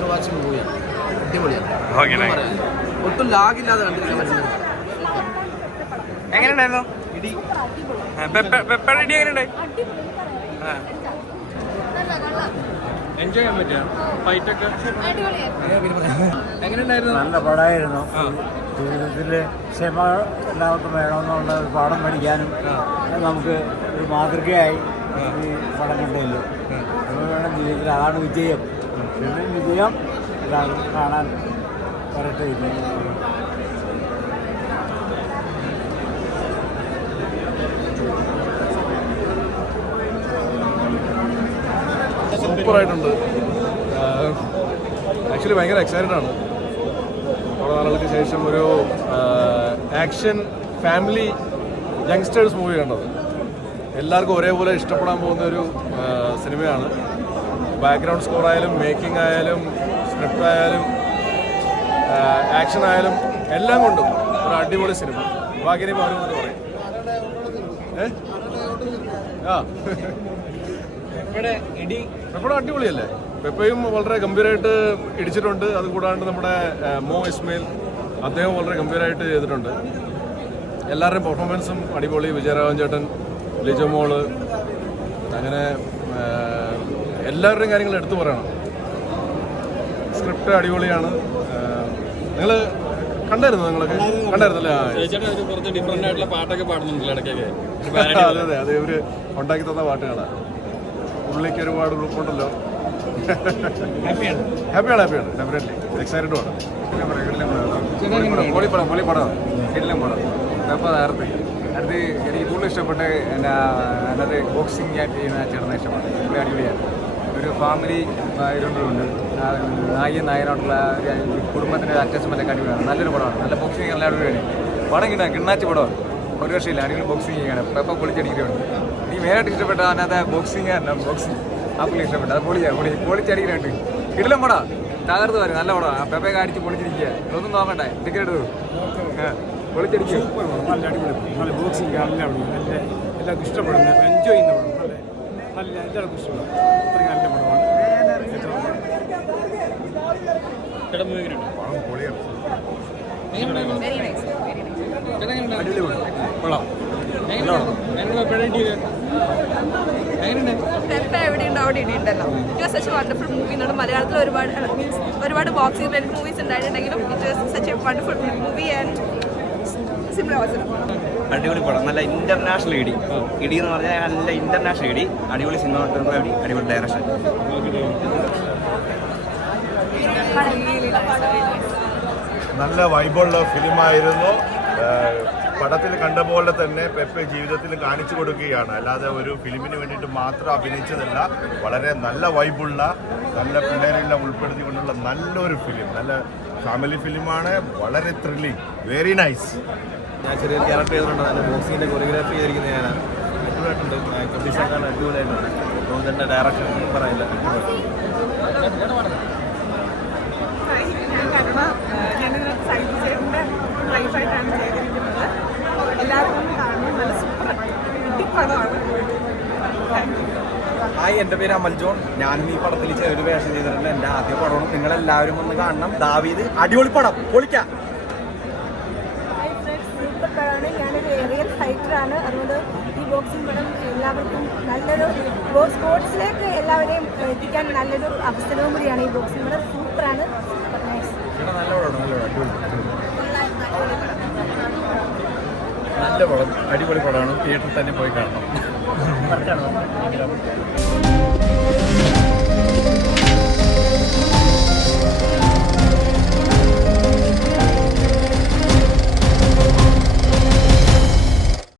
And watch മൂവിയാണ്. അടിപൊളിയാണ്, ഒട്ടും ലാഗില്ലാതെ കണ്ടിരിക്കാൻ പറ്റുന്നത്. എങ്ങനെയുണ്ടായിരുന്നു? എൻജോയ് ചെയ്യാൻ പറ്റിയ ഫൈറ്റൊക്കെ എങ്ങനെയുണ്ടായിരുന്നു? നല്ല പടമായിരുന്നു. ജീവിതത്തിൽ ക്ഷമ എല്ലാവർക്കും വേണമെന്നുള്ള ഒരു പാഠം പഠിക്കാനും നമുക്ക് ഒരു മാതൃകയായി ഈ പടം കണ്ടല്ലോ. ക്ഷമ വേണം ജീവിതത്തിൽ, അതാണ് വിജയം. ക്ഷമയും വിജയം എല്ലാവരും കാണാൻ വരട്ടെ. സൂപ്പറായിട്ടുണ്ട്. ആക്ച്വലി ഭയങ്കര എക്സൈറ്റഡ് ആണ്. കുറേ നാളുകൾക്ക് ശേഷം ഒരു ആക്ഷൻ ഫാമിലി യങ്സ്റ്റേഴ്സ് മൂവി കണ്ടത്. എല്ലാവർക്കും ഒരേപോലെ ഇഷ്ടപ്പെടാൻ പോകുന്ന ഒരു സിനിമയാണ്. ബാക്ക്ഗ്രൗണ്ട് സ്കോർ ആയാലും മേക്കിംഗ് ആയാലും സ്ക്രിപ്റ്റ് ആയാലും ആക്ഷൻ ആയാലും എല്ലാം കൊണ്ടും ഒരു അടിപൊളി സിനിമ. ഭാഗ്യനി മാറുമെന്ന് പറയും. പെപ്പയുടെ അടിപൊളിയല്ലേ? പെപ്പയും വളരെ ഗംഭീരമായിട്ട് ഇടിച്ചിട്ടുണ്ട്. അതുകൂടാണ്ട് നമ്മുടെ മോ ഇസ്മയിൽ അദ്ദേഹം വളരെ ഗംഭീരമായിട്ട് ചെയ്തിട്ടുണ്ട്. എല്ലാവരുടെയും പെർഫോമൻസും അടിപൊളി. വിജയരാഘവൻ ചേട്ടൻ, ലിജോ മോള്, അങ്ങനെ എല്ലാവരുടെയും കാര്യങ്ങൾ എടുത്തു പറയണം. സ്ക്രിപ്റ്റ് അടിപൊളിയാണ്. നിങ്ങൾ കണ്ടായിരുന്നു? നിങ്ങളൊക്കെ കണ്ടായിരുന്നല്ലേ? പാട്ടൊക്കെ പാടുന്നുണ്ടല്ലോ ഇടയ്ക്കൊക്കെ. അതെ അതെ, അത് ഇവര് ഉണ്ടാക്കി തന്ന പാട്ടുകളാണ്. പുള്ളിക്ക് ഒരുപാട് ഗ്രൂപ്പുണ്ടല്ലോ. ഹാപ്പിയാണ് ഡെഫിനറ്റ്ലി എക്സൈറ്റഡ് ആണ്. പൊളിപ്പടം കിടിലം പടം. അപ്പോൾ നേരത്തെ അടുത്ത് എനിക്ക് കൂടുതൽ ഇഷ്ടപ്പെട്ട് അതിനകത്ത് ബോക്സിങ് ആയിട്ട് ചെയ്യുന്ന ചേർന്ന ഇഷ്ടമാണ്. അടിപൊളിയാണ്. ഒരു ഫാമിലി ഇരുണ്ടുണ്ട്. നായകനായിട്ടുള്ള കുടുംബത്തിൻ്റെ അറ്റാച്ച്മെൻ്റ് ഒക്കെ അടിപൊളിയാണ്. നല്ലൊരു പടമാണ്. നല്ല ബോക്സിങ് നല്ല അടിപൊളിയാണ്. പടം കിണ്ണാച്ച് പടമാണ്. ഒരു വർഷമില്ല, അടിപൊളി ബോക്സിങ് ചെയ്യാണ്. പെപ്പ പൊളിച്ചടിക്കുന്നുണ്ട്. എനിക്ക് മെയിനായിട്ട് ഇഷ്ടപ്പെട്ട അതിനകത്ത് ബോക്സിങ് ആ പുള്ളി ഇഷ്ടപ്പെട്ടു. അത് പൊളിച്ചടിക്കുന്നുണ്ട്. കിടിലം പടാ, തകർത്ത് വരും. നല്ല പടമാണ്. പെപ്പയൊക്കെ അടിച്ച് പൊളിച്ചിരിക്കുക. ഒന്നും നോക്കണ്ടേ, ടിക്കറ്റ് എടുത്തു പൊളിച്ചടിക്കുക. നല്ല അടിപൊളി, നല്ല ബോക്സിങ് നല്ല നല്ല എല്ലാവർക്കും ഇഷ്ടപ്പെടുന്നത്, എൻജോയ് ചെയ്യുന്ന പടം. നല്ല എല്ലാവർക്കും ഇഷ്ടപ്പെടും. അത്രയും നല്ല പടമാണ്. മലയാളത്തിൽ ഒരുപാട് ബോക്സിംഗ് മൂവീസ് ഉണ്ടായിട്ടുണ്ടെങ്കിലും അടിപൊളി പടം. നല്ല ഇന്റർനാഷണൽ ഇടി എന്ന് പറഞ്ഞാൽ നല്ല ഇന്റർനാഷണൽ ഇടി. അടിപൊളി സിനിമാറ്റോഗ്രാഫി, അടിപൊളി ഡയറക്ഷൻ. നല്ല വൈബുള്ള ഫിലിമായിരുന്നു. പടത്തിൽ കണ്ട പോലെ തന്നെ പെപ്പ ജീവിതത്തിൽ കാണിച്ചു കൊടുക്കുകയാണ്. അല്ലാതെ ഒരു ഫിലിമിന് വേണ്ടിയിട്ട് മാത്രം അഭിനയിച്ചതല്ല. വളരെ നല്ല വൈബുള്ള, നല്ല പിള്ളേരെല്ലാം ഉൾപ്പെടുത്തിക്കൊണ്ടുള്ള നല്ലൊരു ഫിലിം. നല്ല ഫാമിലി ഫിലിമാണ്. വളരെ ത്രില്ലിങ്, വെരി നൈസ്. ഞാൻ ചെറിയൊരു ക്യാരക്ടർ ചെയ്തിട്ടുണ്ട്. നല്ല ബോക്സിങ്ങിൻ്റെ കൊറിയോഗ്രാഫി ചെയ്തിരിക്കുന്നത് ഞാനാണ്. അടിപൊളിയായിട്ടുണ്ട്. കബീഷാക്കാണ് അടിപൊളിയായിട്ടുണ്ട്. അതുകൊണ്ട് തന്നെ ഡയറക്ഷൻ ഒന്നും പറയില്ല. ഞാനിത് സൈഡ് ചേട്ടൻ്റെ ലൈഫായിട്ടാണ് ചെയ്തിരിക്കുന്നത്. എല്ലാവർക്കും കാണുന്നത് നല്ല സൂപ്പർ ഇടിപ്പടമാണ്. ഹായ്, എൻ്റെ പേര് അമൽ ജോൺ. ഞാനും ഈ പടത്തിൽ ചെറിയൊരു വേഷം ചെയ്തിട്ടുണ്ട്. എൻ്റെ ആദ്യ പടമാണ്. നിങ്ങളെല്ലാവരും ഒന്ന് കാണണം. ദാവീദ് അടിപൊളി പടം, പൊളിക്കാം. സൂപ്പർ പടമാണ്. ഞാനൊരു ഏരിയൽ ഫൈറ്ററാണ്. അതുകൊണ്ട് ഈ ബോക്സിംഗ് പടം എല്ലാവർക്കും നല്ലൊരു സ്പോർട്സിലേക്ക് എല്ലാവരെയും എത്തിക്കാൻ നല്ലൊരു അവസരവും കൂടിയാണ്. ഈ ബോക്സിംഗ് പടം സൂപ്പറാണ്. നല്ല പടം, അടിപൊളി പടമാണ്. തിയേറ്ററിൽ തന്നെ പോയി കാണണം.